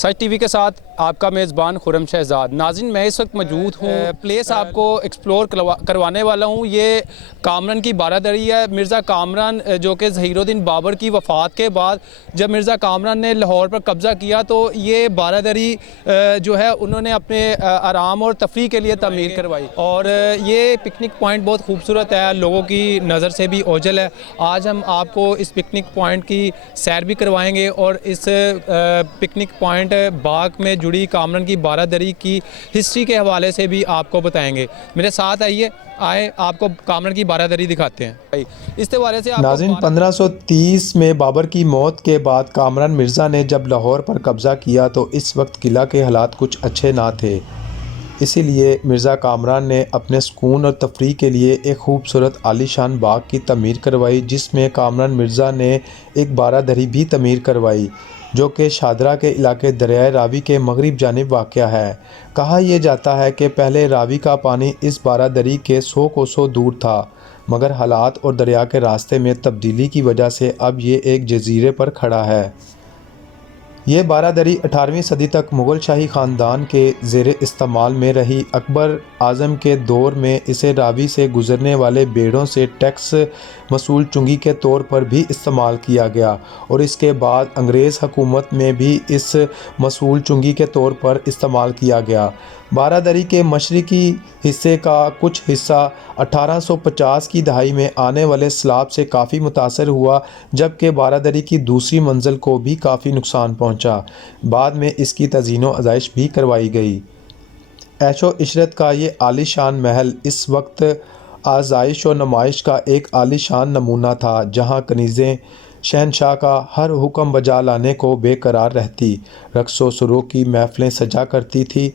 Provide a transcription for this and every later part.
سچ T V کے ساتھ آپ کا میزبان خرم شہزاد۔ ناظرین، میں اس وقت موجود ہوں پلیس آپ کو ایکسپلور کروانے والا ہوں۔ یہ کامران کی بارادری ہے۔ مرزا کامران جو کہ ظہیر الدین بابر کی وفات کے بعد جب مرزا کامران نے لاہور پر قبضہ کیا تو یہ بارادری جو ہے انہوں نے اپنے آرام اور تفریح کے لیے تعمیر کروائی، اور یہ پکنک پوائنٹ بہت خوبصورت ہے، لوگوں کی نظر سے بھی اوجھل ہے۔ آج ہم آپ کو اس پکنک پوائنٹ کی سیر بھی کروائیں گے اور اس پکنک پوائنٹ باغ میں جڑی کامران کی بارادری کی ہسٹری کے حوالے سے بھی آپ کو بتائیں گے۔ میرے ساتھ آئے آپ کو کامران کی بارادری دکھاتے ہیں۔ اس حوالے سے ناظرین، 1530 میں بابر کی موت کے بعد کامران مرزا نے جب لاہور پر قبضہ کیا تو اس وقت قلعہ کے حالات کچھ اچھے نہ تھے، اسی لیے مرزا کامران نے اپنے سکون اور تفریح کے لیے ایک خوبصورت عالی شان باغ کی تعمیر کروائی، جس میں کامران مرزا نے ایک بارادری بھی تعمیر کروائی جو کہ شادرہ کے علاقے دریائے راوی کے مغرب جانب واقع ہے۔ کہا یہ جاتا ہے کہ پہلے راوی کا پانی اس بارادری کے 100 کوسوں دور تھا، مگر حالات اور دریا کے راستے میں تبدیلی کی وجہ سے اب یہ ایک جزیرے پر کھڑا ہے۔ یہ بارادری 18ویں صدی تک مغل شاہی خاندان کے زیر استعمال میں رہی۔ اکبر اعظم کے دور میں اسے راوی سے گزرنے والے بیڑوں سے ٹیکس وصول چنگی کے طور پر بھی استعمال کیا گیا، اور اس کے بعد انگریز حکومت میں بھی اس وصول چنگی کے طور پر استعمال کیا گیا۔ بارادری کے مشرقی حصے کا کچھ حصہ 1850 کی دہائی میں آنے والے سیلاب سے کافی متاثر ہوا، جبکہ بارادری کی دوسری منزل کو بھی کافی نقصان پہنچا۔ بعد میں اس کی تزئین و آرائش بھی کروائی گئی۔ عیش و عشرت کا یہ عالی شان محل اس وقت آزائش و نمائش کا ایک عالی شان نمونہ تھا، جہاں کنیزیں شہنشاہ کا ہر حکم بجا لانے کو بے قرار رہتی، رقص و سرور کی محفلیں سجا کرتی تھیں،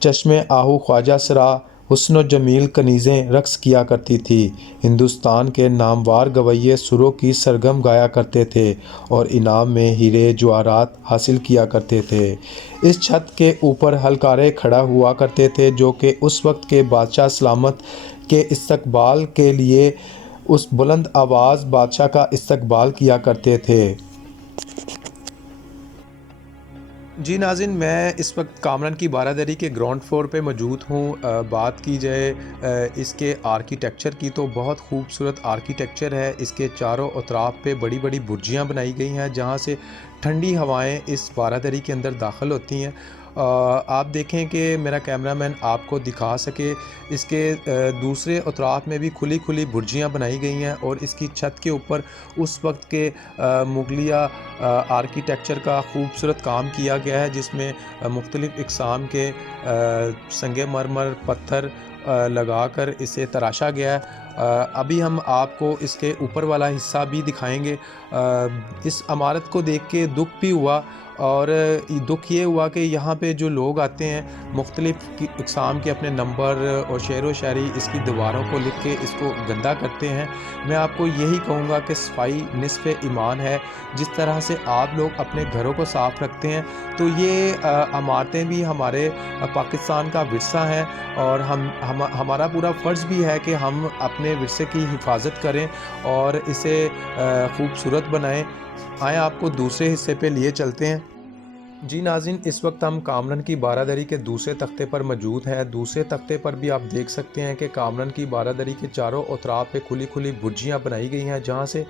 چشم آہو خواجہ سرا حسن و جمیل کنیزیں رقص کیا کرتی تھیں، ہندوستان کے نامور گویے سروں کی سرگم گایا کرتے تھے اور انعام میں ہیرے جواہرات حاصل کیا کرتے تھے۔ اس چھت کے اوپر ہلکارے کھڑا ہوا کرتے تھے جو کہ اس وقت کے بادشاہ سلامت کے استقبال کے لیے اس بلند آواز بادشاہ کا استقبال کیا کرتے تھے۔ جی ناظرین، میں اس وقت کامران کی بارادری کے گراؤنڈ فلور پہ موجود ہوں۔ بات کی جائے اس کے آرکیٹیکچر کی تو بہت خوبصورت آرکیٹیکچر ہے۔ اس کے چاروں اطراف پہ بڑی بڑی برجیاں بنائی گئی ہیں جہاں سے ٹھنڈی ہوائیں اس بارادری کے اندر داخل ہوتی ہیں۔ آپ دیکھیں کہ میرا کیمرہ مین آپ کو دکھا سکے، اس کے دوسرے اطراف میں بھی کھلی کھلی برجیاں بنائی گئی ہیں، اور اس کی چھت کے اوپر اس وقت کے مغلیہ آرکیٹیکچر کا خوبصورت کام کیا گیا ہے، جس میں مختلف اقسام کے سنگ مرمر پتھر لگا کر اسے تراشا گیا ہے۔ ابھی ہم آپ کو اس کے اوپر والا حصہ بھی دکھائیں گے۔ اس عمارت کو دیکھ کے دکھ بھی ہوا، اور دکھ یہ ہوا کہ یہاں پہ جو لوگ آتے ہیں مختلف اقسام کے اپنے نمبر اور شعر و شاعری اس کی دیواروں کو لکھ کے اس کو گندا کرتے ہیں۔ میں آپ کو یہی کہوں گا کہ صفائی نصف ایمان ہے۔ جس طرح سے آپ لوگ اپنے گھروں کو صاف رکھتے ہیں تو یہ عمارتیں بھی ہمارے پاکستان کا ورثہ ہیں، اور ہمارا پورا فرض بھی ہے کہ ہم اپنے ورثے کی حفاظت کریں اور اسے خوبصورت بنائیں۔ آئیں آپ کو دوسرے حصے پہ لیے چلتے ہیں۔ جی ناظرین، اس وقت ہم کامران کی بارادری کے دوسرے تختے پر موجود ہیں۔ دوسرے تختے پر بھی آپ دیکھ سکتے ہیں کہ کامران کی بارادری کے چاروں اطراف پہ کھلی کھلی برجیاں بنائی گئی ہیں جہاں سے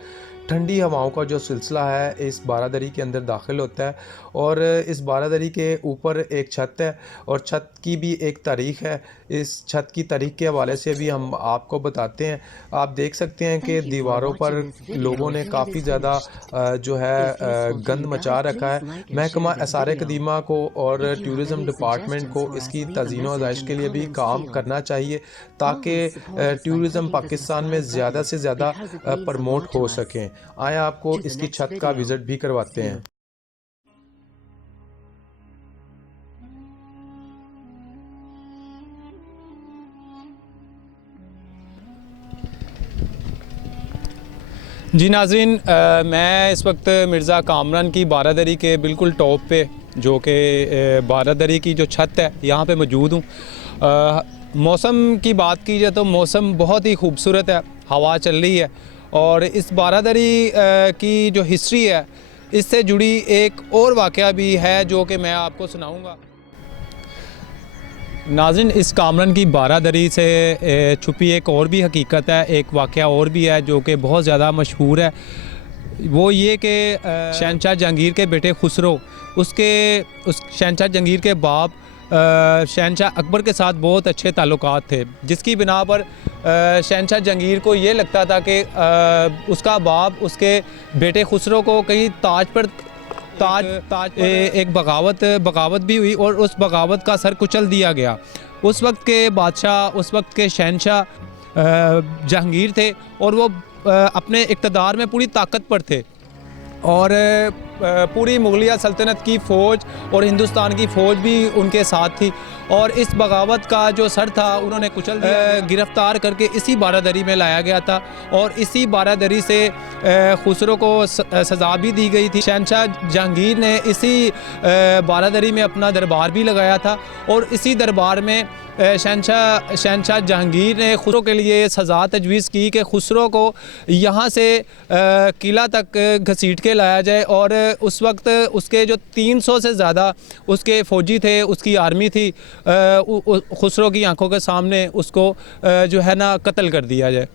ٹھنڈی ہواؤں کا جو سلسلہ ہے اس بارادری کے اندر داخل ہوتا ہے، اور اس بارادری کے اوپر ایک چھت ہے، اور چھت کی بھی ایک تاریخ ہے۔ اس چھت کی تاریخ کے حوالے سے بھی ہم آپ کو بتاتے ہیں۔ آپ دیکھ سکتے ہیں کہ دیواروں پر لوگوں نے کافی زیادہ جو ہے گند مچا رکھا ہے۔ محکمہ آثار قدیمہ کو اور ٹورزم ڈپارٹمنٹ کو اس کی تزئین و آرائش کے لیے بھی کام کرنا چاہیے تاکہ ٹورزم پاکستان میں زیادہ سے زیادہ پروموٹ ہو سکیں۔ آئیں آپ کو اس کی چھت کا وزٹ بھی کرواتے ہیں۔ جی ناظرین، میں اس وقت مرزا کامران کی بارادری کے بالکل ٹاپ پہ، جو کہ بارادری کی جو چھت ہے یہاں پہ موجود ہوں۔ موسم کی بات کی جائے تو موسم بہت ہی خوبصورت ہے، ہوا چل رہی ہے، اور اس بارادری کی جو ہسٹری ہے اس سے جڑی ایک اور واقعہ بھی ہے جو کہ میں آپ کو سناؤں گا۔ ناظرین، اس کامران کی بارہ دری سے چھپی ایک اور بھی حقیقت ہے، ایک واقعہ اور بھی ہے جو کہ بہت زیادہ مشہور ہے۔ وہ یہ کہ شہنشاہ جہانگیر کے بیٹے خسرو، اس شہنشاہ جہانگیر کے باپ شہنشاہ اکبر کے ساتھ بہت اچھے تعلقات تھے، جس کی بنا پر شہنشاہ جہانگیر کو یہ لگتا تھا کہ اس کا باپ اس کے بیٹے خسرو کو کہیں تاج ایک بغاوت بھی ہوئی اور اس بغاوت کا سر کچل دیا گیا۔ اس وقت کے بادشاہ، اس وقت کے شہنشاہ جہانگیر تھے اور وہ اپنے اقتدار میں پوری طاقت پر تھے، اور پوری مغلیہ سلطنت کی فوج اور ہندوستان کی فوج بھی ان کے ساتھ تھی، اور اس بغاوت کا جو سر تھا انہوں نے کچل دیا، گرفتار کر کے اسی بارہ دری میں لایا گیا تھا، اور اسی بارہ دری سے خسرو کو سزا بھی دی گئی تھی۔ شہنشاہ جہانگیر نے اسی بارہ دری میں اپنا دربار بھی لگایا تھا، اور اسی دربار میں شہنشاہ جہانگیر نے خسرو کے لیے سزا تجویز کی کہ خسرو کو یہاں سے قلعہ تک گھسیٹ کے لایا جائے، اور اس وقت اس کے جو 300 سے زیادہ اس کے فوجی تھے، اس کی آرمی تھی، خسرو کی آنکھوں کے سامنے اس کو جو ہے نا قتل کر دیا جائے۔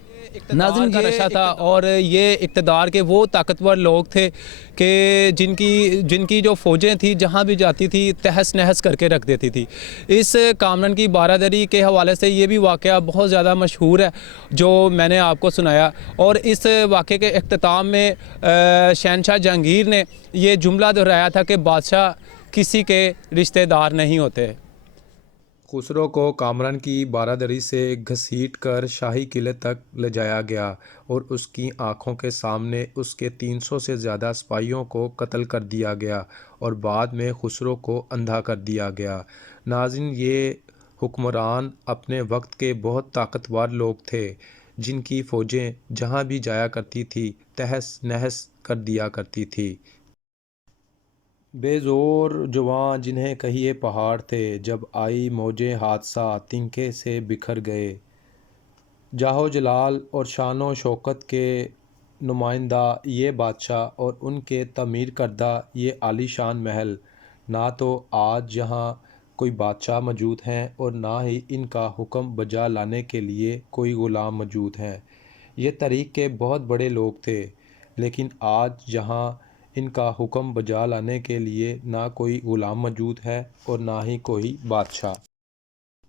ناظرین، کا نشہ تھا، اور یہ اقتدار کے وہ طاقتور لوگ تھے کہ جن کی جو فوجیں تھیں جہاں بھی جاتی تھی تہس نہس کر کے رکھ دیتی تھی۔ اس کامران کی بارہ دری کے حوالے سے یہ بھی واقعہ بہت زیادہ مشہور ہے جو میں نے آپ کو سنایا، اور اس واقعے کے اختتام میں شہنشاہ جہانگیر نے یہ جملہ دہرایا تھا کہ بادشاہ کسی کے رشتہ دار نہیں ہوتے۔ خسرو کو کامران کی بارہ دری سے گھسیٹ کر شاہی قلعے تک لے جایا گیا، اور اس کی آنکھوں کے سامنے اس کے 300 سے زیادہ سپاہیوں کو قتل کر دیا گیا، اور بعد میں خسرو کو اندھا کر دیا گیا۔ ناظرین، یہ حکمران اپنے وقت کے بہت طاقتور لوگ تھے، جن کی فوجیں جہاں بھی جایا کرتی تھی تہس نہس کر دیا کرتی تھی۔ بے زور جواں جنہیں کہیے پہاڑ تھے، جب آئی موجیں حادثہ تنکے سے بکھر گئے۔ جاہو جلال اور شان و شوکت کے نمائندہ یہ بادشاہ اور ان کے تعمیر کردہ یہ عالی شان محل، نہ تو آج یہاں کوئی بادشاہ موجود ہیں اور نہ ہی ان کا حکم بجا لانے کے لیے کوئی غلام موجود ہیں۔ یہ طریق کے بہت بڑے لوگ تھے، لیکن آج یہاں ان کا حکم بجا لانے کے لیے نہ کوئی غلام موجود ہے اور نہ ہی کوئی بادشاہ۔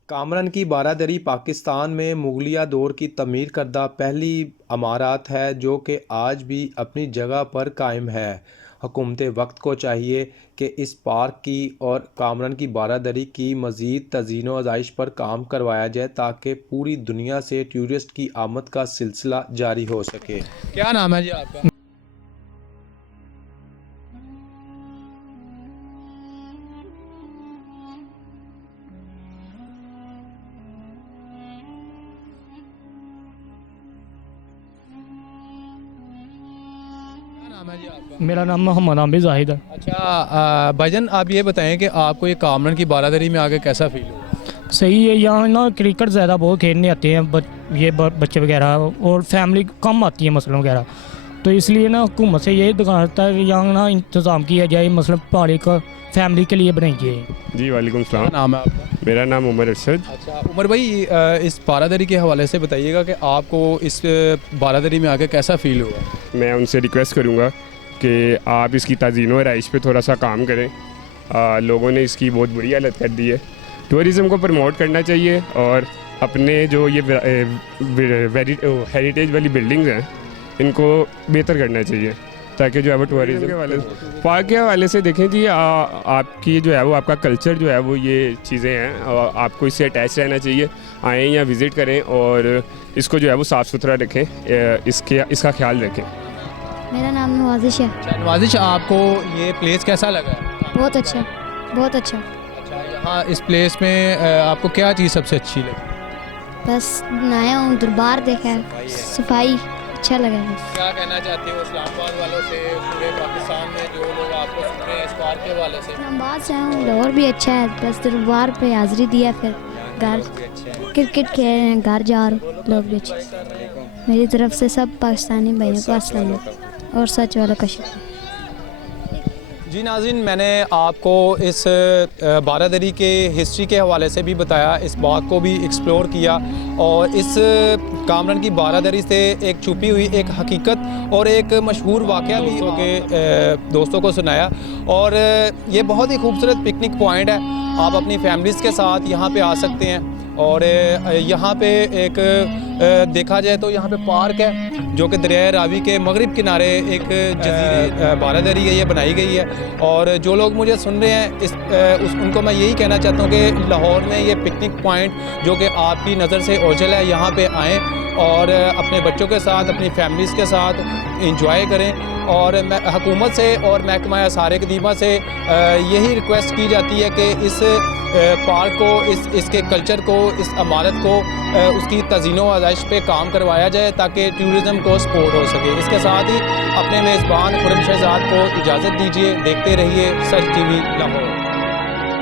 کامران کی بارہ دری پاکستان میں مغلیہ دور کی تعمیر کردہ پہلی عمارات ہے جو کہ آج بھی اپنی جگہ پر قائم ہے۔ حکومت وقت کو چاہیے کہ اس پارک کی اور کامران کی بارہ دری کی مزید تزئین و آرائش پر کام کروایا جائے تاکہ پوری دنیا سے ٹورسٹ کی آمد کا سلسلہ جاری ہو سکے۔ کیا نام ہے جی آپ کا؟ میرا نام محمد عامر زاہد ہے۔ اچھا بھائی جان، آپ یہ بتائیں کہ آپ کو یہ کامران کی بارہ دری میں آگے کیسا فیل ہوا؟ صحیح ہے، یہاں نا کرکٹ زیادہ بہت کھیلنے آتے ہیں یہ بچے وغیرہ، اور فیملی کم آتی ہے مثلاً وغیرہ، تو اس لیے نا حکومت سے یہی دکھاتا ہے کہ یہاں نا انتظام کیا جائے، مثلاً پہاڑی کا فیملی کے لیے بنائی جائے۔ جی وعلیکم السلام۔ کیا نام ہے آپ کا؟ میرا نام عمر ارشد۔ اچھا عمر بھائی، اس بارہ دری کے حوالے سے بتائیے گا کہ آپ کو اس بارہ دری میں آگے کیسا فیل ہوا؟ میں ان سے ریکویسٹ کروں گا کہ آپ اس کی تزئین و آرائش پہ تھوڑا سا کام کریں۔ لوگوں نے اس کی بہت بری حالت کر دی ہے۔ ٹورزم کو پروموٹ کرنا چاہیے، اور اپنے جو یہ ہیریٹیج والی بلڈنگز ہیں ان کو بہتر کرنا چاہیے تاکہ جو ہے وہ ٹورزم کے حوالے سے، پارک کے حوالے سے دیکھیں جی، آپ کی جو ہے وہ آپ کا کلچر جو ہے وہ یہ چیزیں ہیں، اور آپ کو اس سے اٹیچ رہنا چاہیے۔ آئیں یا وزٹ کریں اور اس کو جو ہے وہ صاف ستھرا رکھیں، اس کا خیال رکھیں۔ میرا نام نوازش ہے۔ نوازش، آپ کو یہ پلیس کیسا لگا ہے؟ بہت اچھا، بہت اچھا۔ اچھا، یہاں اس پلیس میں آپ کو کیا چیز سب سے اچھی لگی؟ بس نیا ہوں، دربار دیکھا ہے، صفائی اچھا لگا ہے۔ کیا کہنا چاہتے ہو اسلام آباد والوں سے، پورے پاکستان میں جو لوگ آپ کو سن رہے ہیں اس پارک کے حوالے سے؟ اسلام آباد سے ہوں، لاہور بھی اچھا ہے، بس دربار پہ حاضری دیا، پھر گھر کرکٹ کھیل رہے ہیں، گھر جا رہے لوگ بھی اچھے۔ میری طرف سے سب پاکستانی بھائیوں کو السلام علیکم اور سچ والا کا شکریہ۔ جی ناظرین، میں نے آپ کو اس بارہ کے ہسٹری کے حوالے سے بھی بتایا، اس باغ کو بھی ایکسپلور کیا اور اس کامران کی بارہ سے ایک چھپی ہوئی ایک حقیقت اور ایک مشہور واقعہ بھی دوستوں کو سنایا. اور یہ بہت ہی خوبصورت پکنک پوائنٹ ہے. آپ اپنی فیملیز کے ساتھ یہاں پہ آ سکتے ہیں. اور یہاں پہ ایک دیکھا جائے تو یہاں پہ پارک ہے جو کہ دریائے راوی کے مغرب کنارے ایک جزیرے بارہ دری ہے، یہ بنائی گئی ہے. اور جو لوگ مجھے سن رہے ہیں ان کو میں یہی کہنا چاہتا ہوں کہ لاہور میں یہ پکنک پوائنٹ جو کہ آپ کی نظر سے اوجھل ہے، یہاں پہ آئیں اور اپنے بچوں کے ساتھ اپنی فیملیز کے ساتھ انجوائے کریں. اور حکومت سے اور محکمہ آثار قدیمہ سے یہی ریکویسٹ کی جاتی ہے کہ اس پارک کو، اس کے کلچر کو، اس عمارت کو، اس کی تزئین و آرائش پہ کام کروایا جائے تاکہ ٹورزم کو سپورٹ ہو سکے. اس کے ساتھ ہی اپنے میزبان خرم شہزاد کو اجازت دیجیے. دیکھتے رہیے سچ ٹی وی لاہور.